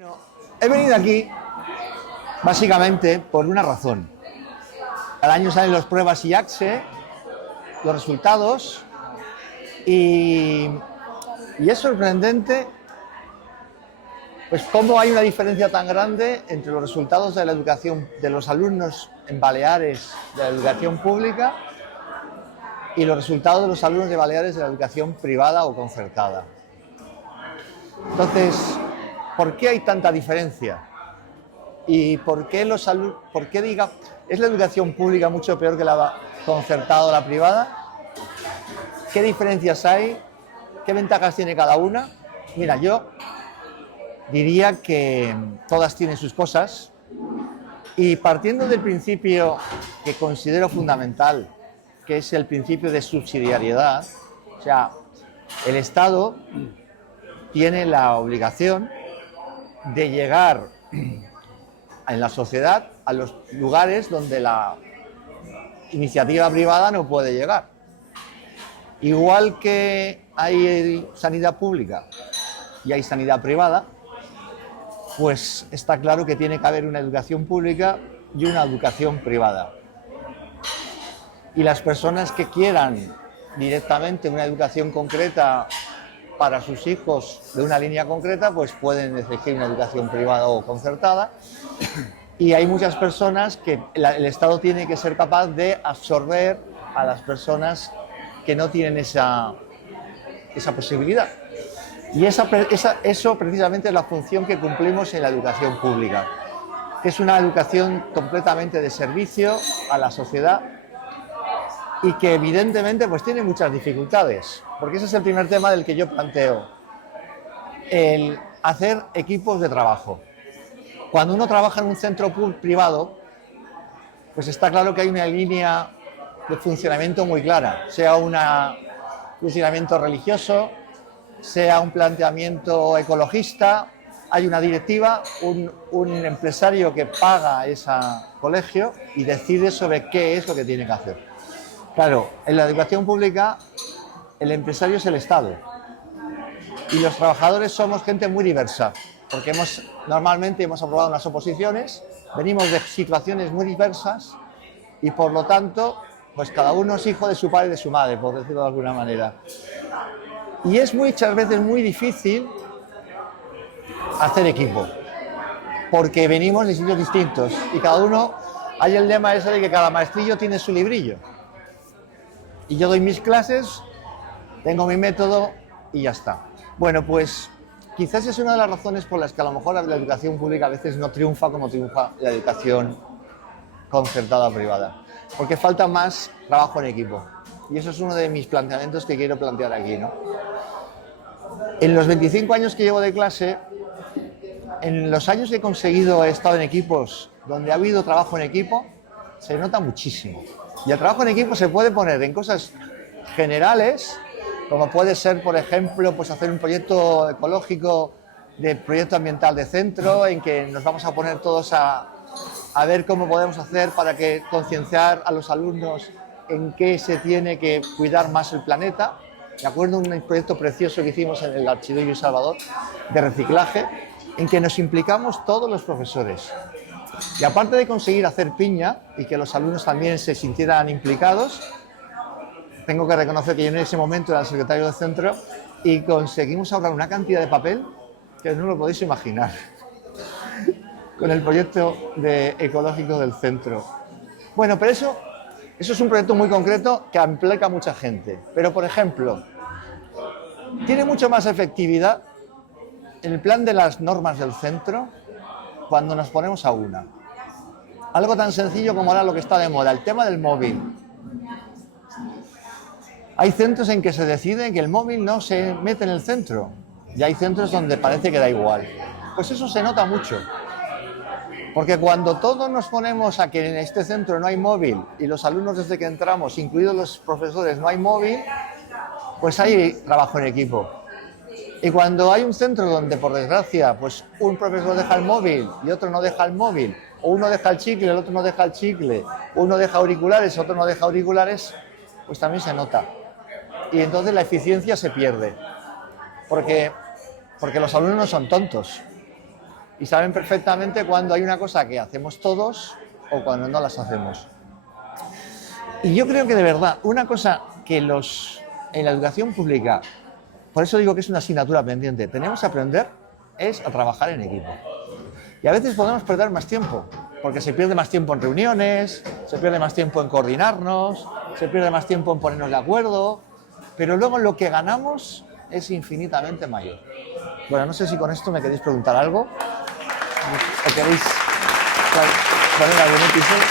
Bueno, he venido aquí básicamente por una razón. Cada año salen las pruebas IACSE, los resultados, y es sorprendente pues cómo hay una diferencia tan grande entre los resultados de la educación de los alumnos en Baleares de la educación pública y los resultados de los alumnos de Baleares de la educación privada o concertada. Entonces, ¿por qué hay tanta diferencia? ¿Y por qué es la educación pública mucho peor que la concertada o la privada? ¿Qué diferencias hay? ¿Qué ventajas tiene cada una? Mira, yo diría que todas tienen sus cosas, y partiendo del principio que considero fundamental, que es el principio de subsidiariedad, o sea, el Estado tiene la obligación de llegar en la sociedad a los lugares donde la iniciativa privada no puede llegar. Igual que hay sanidad pública y hay sanidad privada, pues está claro que tiene que haber una educación pública y una educación privada. Y las personas que quieran directamente una educación concreta para sus hijos de una línea concreta, pues pueden elegir una educación privada o concertada. Y hay muchas personas que el Estado tiene que ser capaz de absorber a las personas que no tienen esa posibilidad. Y eso precisamente es la función que cumplimos en la educación pública, que es una educación completamente de servicio a la sociedad y que evidentemente pues tiene muchas dificultades, porque ese es el primer tema del que yo planteo, el hacer equipos de trabajo. Cuando uno trabaja en un centro privado, pues está claro que hay una línea de funcionamiento muy clara, sea un funcionamiento religioso, sea un planteamiento ecologista, hay una directiva, un empresario que paga ese colegio y decide sobre qué es lo que tiene que hacer. Claro, en la educación pública el empresario es el Estado y los trabajadores somos gente muy diversa, porque normalmente hemos aprobado unas oposiciones, venimos de situaciones muy diversas y por lo tanto pues cada uno es hijo de su padre y de su madre, por decirlo de alguna manera. Y es muchas veces muy difícil hacer equipo, porque venimos de sitios distintos y cada uno, hay el lema ese de que cada maestrillo tiene su librillo. Y yo doy mis clases, tengo mi método y ya está. Bueno, pues quizás es una de las razones por las que a lo mejor la educación pública a veces no triunfa como triunfa la educación concertada o privada, porque falta más trabajo en equipo. Y eso es uno de mis planteamientos que quiero plantear aquí, ¿no? En los 25 años que llevo de clase, en los años que he estado en equipos donde ha habido trabajo en equipo, se nota muchísimo. Y el trabajo en equipo se puede poner en cosas generales, como puede ser, por ejemplo, pues hacer un proyecto ecológico, de proyecto ambiental de centro, en que nos vamos a poner todos a ver cómo podemos hacer para concienciar a los alumnos en qué se tiene que cuidar más el planeta. Me acuerdo de un proyecto precioso que hicimos en el Archiduque Salvador de reciclaje, en que nos implicamos todos los profesores. Y aparte de conseguir hacer piña y que los alumnos también se sintieran implicados, tengo que reconocer que yo en ese momento era el secretario del centro y conseguimos ahorrar una cantidad de papel que no lo podéis imaginar con el proyecto ecológico del centro. Bueno, pero eso es un proyecto muy concreto que implica a mucha gente. Pero, por ejemplo, tiene mucho más efectividad el plan de las normas del centro cuando nos ponemos a una. Algo tan sencillo como ahora lo que está de moda, el tema del móvil. Hay centros en que se decide que el móvil no se mete en el centro y hay centros donde parece que da igual. Pues eso se nota mucho. Porque cuando todos nos ponemos a que en este centro no hay móvil y los alumnos desde que entramos, incluidos los profesores, no hay móvil, pues hay trabajo en equipo. Y cuando hay un centro donde, por desgracia, pues un profesor deja el móvil y otro no deja el móvil, o uno deja el chicle, el otro no deja el chicle, uno deja auriculares, otro no deja auriculares, pues también se nota. Y entonces la eficiencia se pierde, porque los alumnos no son tontos. y saben perfectamente cuando hay una cosa que hacemos todos o cuando no las hacemos. Y yo creo que de verdad, una cosa que en la educación pública, por eso digo que es una asignatura pendiente, tenemos que aprender es a trabajar en equipo. Y a veces podemos perder más tiempo, porque se pierde más tiempo en reuniones, se pierde más tiempo en coordinarnos, se pierde más tiempo en ponernos de acuerdo, pero luego lo que ganamos es infinitamente mayor. Bueno, no sé si con esto me queréis preguntar algo, o queréis poner algún episodio.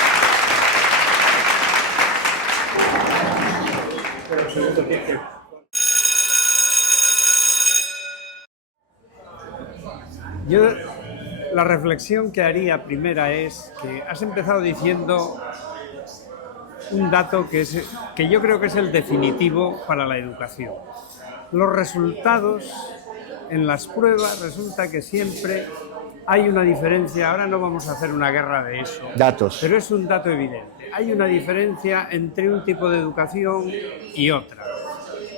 Yo la reflexión que haría primera es que has empezado diciendo un dato que yo creo que es el definitivo para la educación. Los resultados en las pruebas resulta que siempre hay una diferencia. Ahora no vamos a hacer una guerra de eso. Datos. Pero es un dato evidente. Hay una diferencia entre un tipo de educación y otra.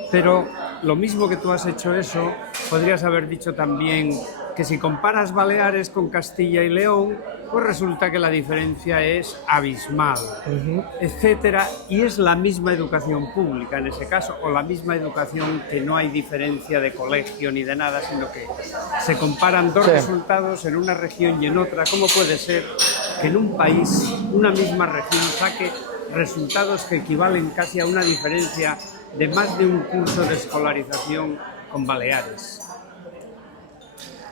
Pero lo mismo que tú has hecho eso, podrías haber dicho también que si comparas Baleares con Castilla y León, pues resulta que la diferencia es abismal, etcétera, y es la misma educación pública en ese caso, o la misma educación que no hay diferencia de colegio ni de nada, sino que se comparan dos resultados en una región y en otra. ¿Cómo puede ser que en un país, una misma región, saque resultados que equivalen casi a una diferencia de más de un curso de escolarización con Baleares?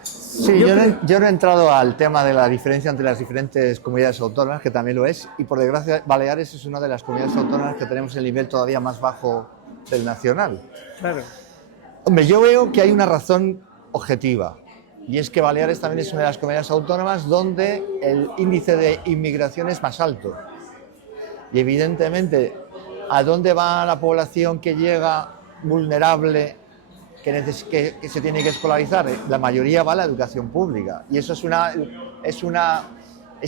Sí, yo no he entrado al tema de la diferencia entre las diferentes comunidades autónomas, que también lo es, y por desgracia Baleares es una de las comunidades autónomas que tenemos el nivel todavía más bajo del nacional. Claro. Hombre, yo veo que hay una razón objetiva, y es que Baleares también es una de las comunidades autónomas donde el índice de inmigración es más alto. Y evidentemente, ¿a dónde va la población que llega vulnerable, que se tiene que escolarizar? La mayoría va a la educación pública, y eso es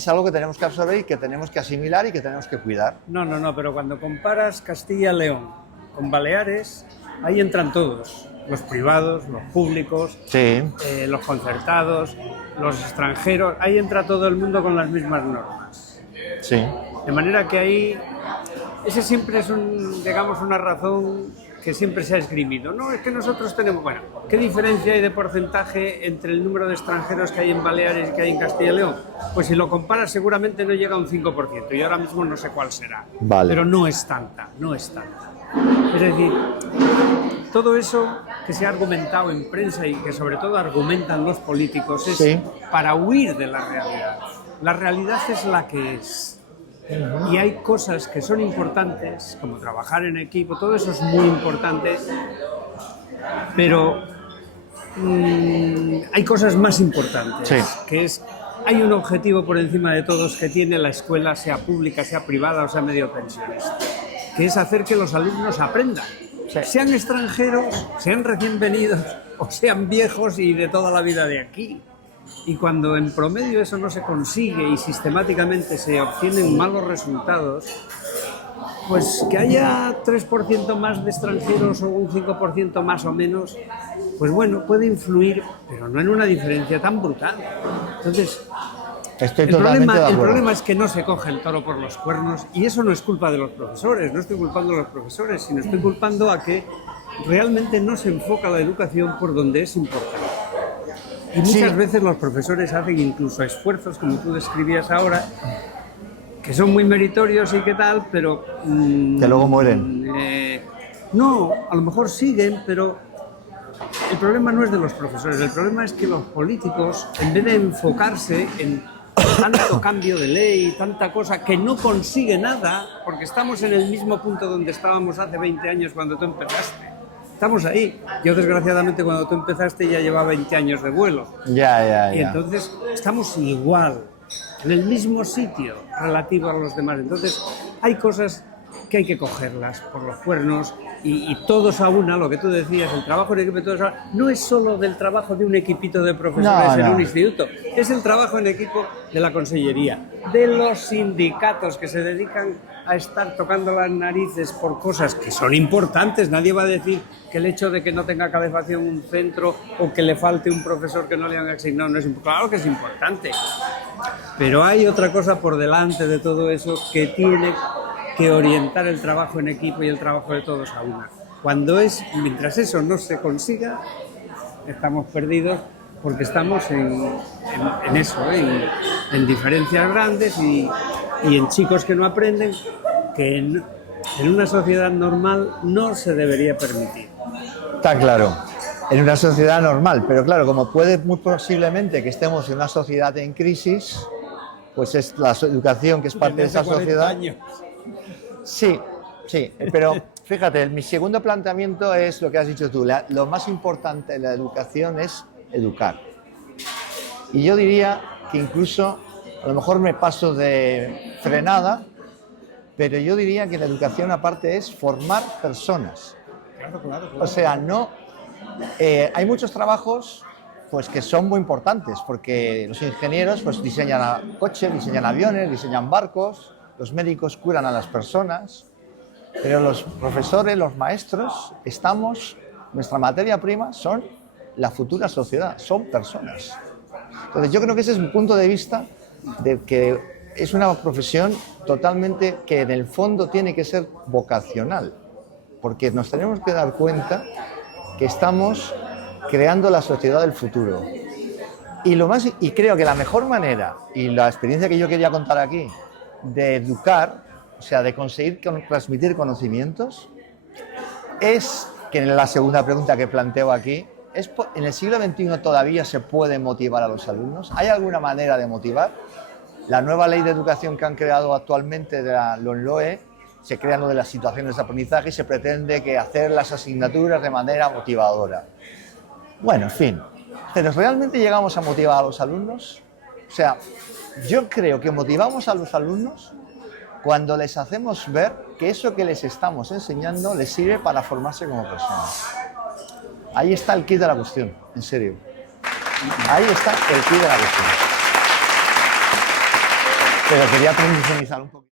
algo que tenemos que absorber y que tenemos que asimilar y que tenemos que cuidar. No, pero cuando comparas Castilla-León con Baleares, ahí entran todos, los privados, los públicos, sí, los concertados, los extranjeros, ahí entra todo el mundo con las mismas normas. Sí. De manera que ahí, ese siempre es una razón que siempre se ha esgrimido. No, es que nosotros tenemos... Bueno, ¿qué diferencia hay de porcentaje entre el número de extranjeros que hay en Baleares y que hay en Castilla y León? Pues si lo comparas seguramente no llega a un 5%, y ahora mismo no sé cuál será. Vale. Pero no es tanta. Es decir, todo eso que se ha argumentado en prensa y que sobre todo argumentan los políticos es para huir de la realidad. La realidad es la que es. Y hay cosas que son importantes, como trabajar en equipo, todo eso es muy importante, pero hay cosas más importantes, que es, hay un objetivo por encima de todos que tiene la escuela, sea pública, sea privada o sea medio pensionista, que es hacer que los alumnos aprendan, sean extranjeros, sean recién venidos o sean viejos y de toda la vida de aquí. Y cuando en promedio eso no se consigue y sistemáticamente se obtienen malos resultados, pues que haya 3% más de extranjeros o un 5% más o menos, pues bueno, puede influir, pero no en una diferencia tan brutal. Entonces, el problema es que no se coge el toro por los cuernos, y eso no es culpa de los profesores, no estoy culpando a los profesores, sino estoy culpando a que realmente no se enfoca la educación por donde es importante. Y muchas veces los profesores hacen incluso esfuerzos, como tú describías ahora, que son muy meritorios y qué tal, pero... que luego mueren. No, a lo mejor siguen, pero el problema no es de los profesores, el problema es que los políticos, en vez de enfocarse en tanto cambio de ley, tanta cosa, que no consigue nada, porque estamos en el mismo punto donde estábamos hace 20 años cuando tú empezaste. Estamos ahí. Yo, desgraciadamente, cuando tú empezaste ya llevaba 20 años de vuelo. Ya. Y entonces estamos igual, en el mismo sitio relativo a los demás. Entonces hay cosas que hay que cogerlas por los cuernos y todos a una, lo que tú decías, el trabajo en equipo, todos a una, no es solo del trabajo de un equipito de profesores en un instituto, es el trabajo en equipo de la consellería, de los sindicatos que se dedican a estar tocando las narices por cosas que son importantes. Nadie va a decir que el hecho de que no tenga calefacción un centro o que le falte un profesor que no le han asignado no es importante. Claro que es importante, pero hay otra cosa por delante de todo eso que tiene que orientar el trabajo en equipo y el trabajo de todos a una. Mientras eso no se consiga, estamos perdidos porque estamos en eso, en diferencias grandes y en chicos que no aprenden, que en una sociedad normal no se debería permitir. Está claro, en una sociedad normal, pero claro, como puede muy posiblemente que estemos en una sociedad en crisis, pues es la educación que es parte de esa sociedad. Años. Sí, pero fíjate, mi segundo planteamiento es lo que has dicho tú, lo más importante de la educación es educar. Y yo diría que incluso, a lo mejor me paso de frenada, pero yo diría que la educación aparte es formar personas. Claro. O sea, hay muchos trabajos pues, que son muy importantes, porque los ingenieros pues, diseñan coches, diseñan aviones, diseñan barcos, los médicos curan a las personas, pero los profesores, los maestros, nuestra materia prima son la futura sociedad, son personas. Entonces yo creo que ese es mi punto de vista de que es una profesión totalmente que en el fondo tiene que ser vocacional, porque nos tenemos que dar cuenta que estamos creando la sociedad del futuro. Y creo que la mejor manera, y la experiencia que yo quería contar aquí, de educar, o sea, de conseguir transmitir conocimientos, es que en la segunda pregunta que planteo aquí, ¿en el siglo XXI todavía se puede motivar a los alumnos? ¿Hay alguna manera de motivar? La nueva ley de educación que han creado actualmente de la LOMLOE se crean lo de las situaciones de aprendizaje y se pretende que hacer las asignaturas de manera motivadora. Bueno, en fin, ¿pero realmente llegamos a motivar a los alumnos? O sea, yo creo que motivamos a los alumnos cuando les hacemos ver que eso que les estamos enseñando les sirve para formarse como personas. Ahí está el quid de la cuestión, en serio. Ahí está el quid de la cuestión. Pero quería profundizar un poco.